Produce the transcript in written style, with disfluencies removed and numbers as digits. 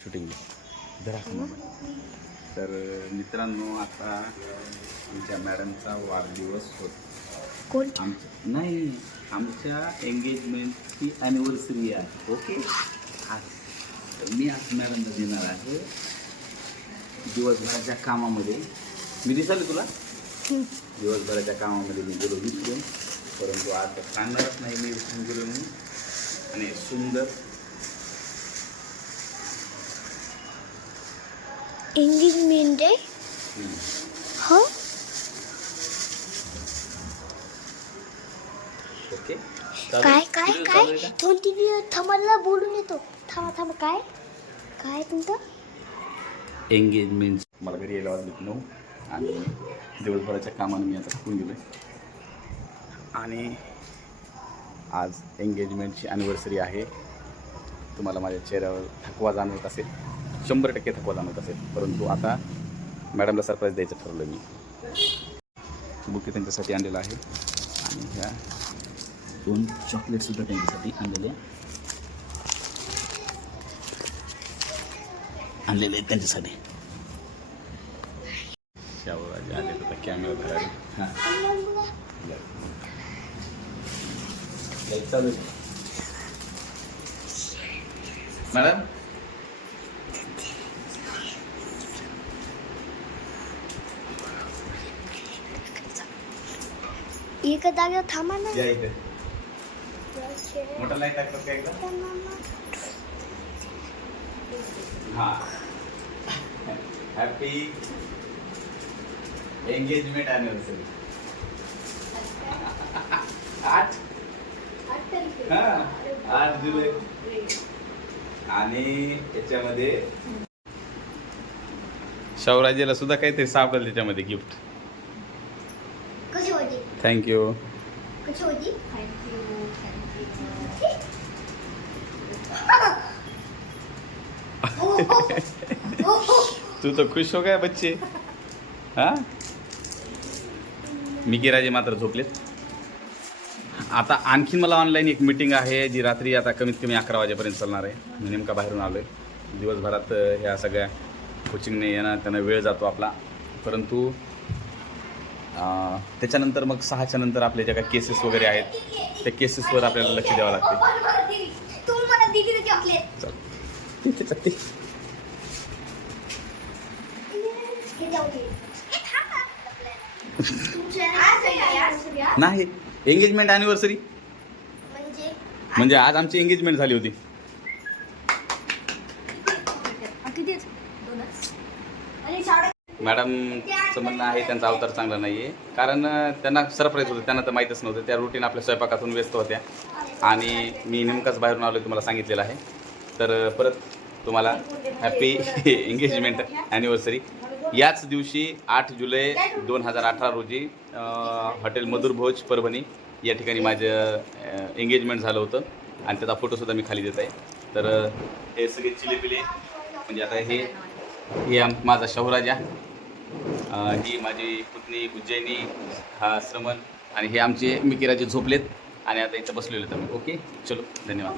Shooting जरा तर मित्रांनो, आता तुमच्या मॅडमचा वाढदिवस होता. नाही, आमच्या एंगेजमेंटची ॲनिव्हर्सरी आहे. ओके, आज तर मी आज मॅडमला देणार आहे. दिवसभराच्या कामामध्ये मी दिसाल तुला, दिवसभराच्या कामामध्ये मी गेलो विसरून, परंतु आज सांगणारच नाही मी विसरून गेलो म्हणून. आणि सुंदर एंगेजमेंट आहे. हो, ओके. काय काय काय 20 थांबायला बोलून येतो. थांबा थांबा, काय काय तुमचं एंगेजमेंट. मला घरी यायला वाजलेत 9 आणि दिवसभराच्या कामाने मी आता थकून गेलो आणि आज एंगेजमेंटची ॲनिव्हर्सरी आहे. तुम्हाला माझ्या चेहऱ्यावर थकवा जाणवत असेल, 100% थकवा जाणवत असेल, परंतु आता मॅडमला सरप्राईज द्यायचं ठरवलं मी. बुके त्यांच्यासाठी आणलेलं आहे आणि ह्या 2 चॉकलेटसुद्धा त्यांच्यासाठी आणलेले आहेत त्यांच्यासाठी. शावराजे आले तर कॅमेरा धरायला. हां, चालू मॅडम. एका जागेवर थांबा ना. या इथे मोठा लाईट टाकतात का एकदा. हां, हॅपी एंगेजमेंट ॲनिव्हर्सरी. 8 जुलै. आणि त्याच्यामध्ये शौराजेला सुद्धा काहीतरी सापडेल त्याच्यामध्ये गिफ्ट. कशी होती? थँक्यू. कशी होती? तू तो खुश हो गया बच्चे. हां, मिकी राजे मात्र झोपलेत. आता आणखीन मला ऑनलाईन एक मीटिंग आहे जी रात्री आता कमीत कमी 11 वाजेपर्यंत चालणार आहे. मी नेमका बाहेरून आलो आहे. दिवसभरात ह्या सगळ्या कोचिंगने येणं त्यांना वेळ जातो आपला, परंतु त्याच्यानंतर मग 6च्या नंतर आपल्या ज्या काही केसेस वगैरे आहेत त्या केसेसवर आपल्याला लक्ष द्यावं लागते. चल ठीक आहे. नाही, एंगेजमेंट ॲनिव्हर्सरी म्हणजे आज आमची एंगेजमेंट झाली होती. मॅडमचं म्हणणं आहे त्यांचा अवतार चांगला नाही आहे, कारण त्यांना सरप्राईज होतं. त्यांना तर माहीतच नव्हतं. त्या रुटीन आपल्या स्वयंपाकातून व्यस्त होत्या आणि मी नेमकाच बाहेरून आलो तुम्हाला सांगितलेलं आहे. तर परत तुम्हाला हॅपी एंगेजमेंट ॲनिव्हर्सरी. याच दिवशी 8 जुलै 2018 रोजी हॉटेल मधुरभोज परभणी या ठिकाणी माझं एंगेजमेंट झालं होतं आणि त्याचा फोटोसुद्धा मी खाली देत आहे. तर हे सगळे चिलेपिले म्हणजे आता हे माझा शौराजा, ही माझी पुतणी उज्जैनी, हा श्रमण आणि हे आमचे मिकीराजे झोपलेत आणि आता इथं बसलेले आहेत. ओके, चलो, धन्यवाद.